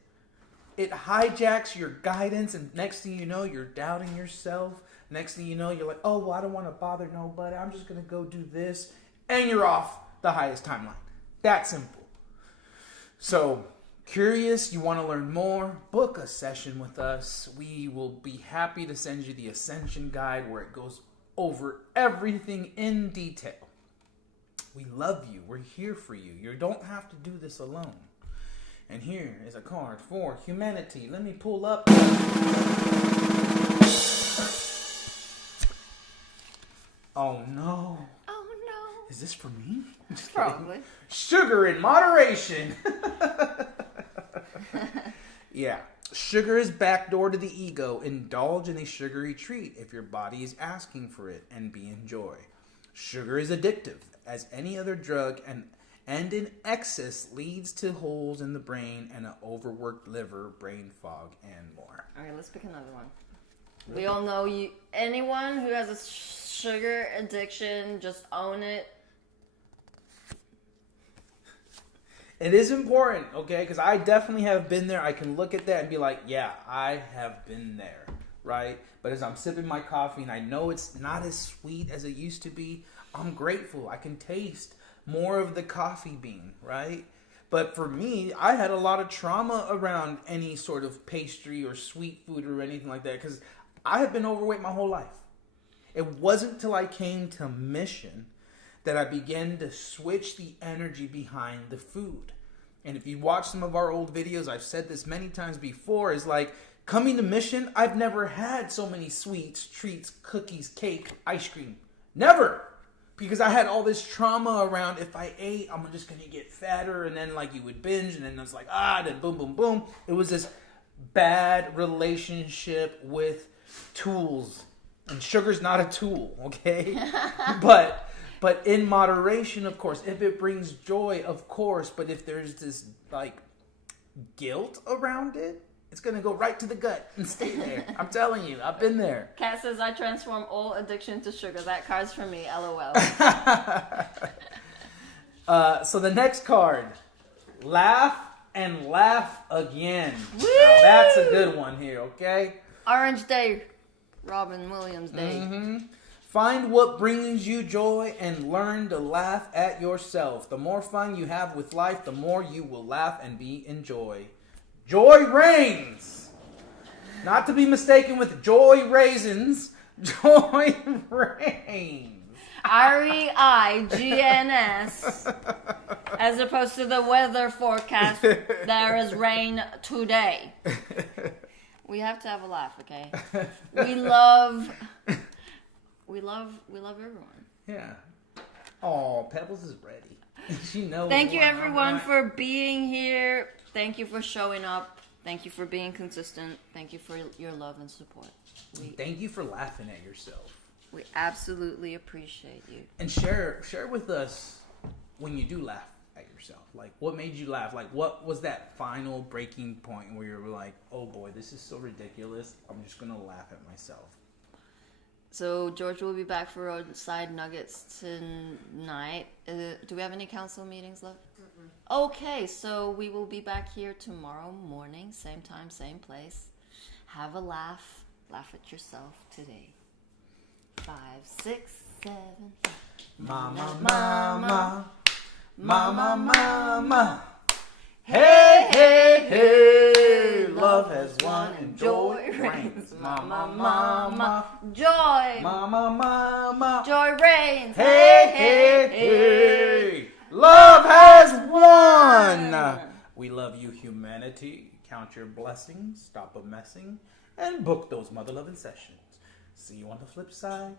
It hijacks your guidance, and next thing you know, you're doubting yourself. Next thing you know, you're like, oh, well, I don't want to bother nobody. I'm just going to go do this. And you're off the highest timeline. That simple. So, curious, you want to learn more? Book a session with us. We will be happy to send you the Ascension guide where it goes over everything in detail. We love you. We're here for you. You don't have to do this alone. And here is a card for humanity. Let me pull up. Oh no. Oh no. Is this for me? Just Probably. kidding. Sugar in moderation. Yeah. Sugar is backdoor to the ego. Indulge in a sugary treat if your body is asking for it and be in joy. Sugar is addictive as any other drug and in excess leads to holes in the brain and an overworked liver, brain fog, and more. All right, let's pick another one. We all know you. Anyone who has a sugar addiction, just own it. It is important, okay? Because I definitely have been there. I can look at that and be like, yeah, I have been there, right? But as I'm sipping my coffee and I know it's not as sweet as it used to be, I'm grateful. I can taste more of the coffee bean, right? But for me, I had a lot of trauma around any sort of pastry or sweet food or anything like that because I have been overweight my whole life. It wasn't till I came to Mission that I began to switch the energy behind the food. And if you watch some of our old videos, I've said this many times before, is like, coming to Mission, I've never had so many sweets, treats, cookies, cake, ice cream. Never! Because I had all this trauma around if I ate, I'm just going to get fatter. And then like you would binge and then it's like, then boom, boom, boom. It was this bad relationship with tools. And sugar's not a tool, okay? But in moderation, of course. If it brings joy, of course. But if there's this like guilt around it, it's going to go right to the gut and stay there. I'm telling you, I've been there. Kat says, I transform all addiction to sugar. That card's for me, LOL. So the next card, laugh and laugh again. Woo! Now that's a good one here, okay? Orange Day. Robin Williams Day. Mm-hmm. Find what brings you joy and learn to laugh at yourself. The more fun you have with life, the more you will laugh and be in joy. Joy reigns. Not to be mistaken with joy raisins. Joy reigns. R-E-I-G-N-S. As opposed to the weather forecast, there is rain today. We have to have a laugh, okay? We love everyone. Yeah. Oh, Pebbles is ready. She knows. Thank you everyone for being here. Thank you for showing up. Thank you for being consistent. Thank you for your love and support. Thank you for laughing at yourself. We absolutely appreciate you. And share with us when you do laugh at yourself. Like, what made you laugh? Like, what was that final breaking point where you were like, oh boy, this is so ridiculous. I'm just going to laugh at myself. So George will be back for Roadside Nuggets tonight. Do we have any council meetings left? Mm-mm. Okay, so we will be back here tomorrow morning, same time, same place. Have a laugh. Laugh at yourself today. 5, 6, 7. Mama, mama, mama, mama. Hey, hey, hey. Love has won and joy reigns. Mama, mama. Joy. Mama, mama. Joy reigns. Hey, hey, hey. Love has won. We love you, humanity. Count your blessings. Stop a messing. And book those mother-loving sessions. See you on the flip side.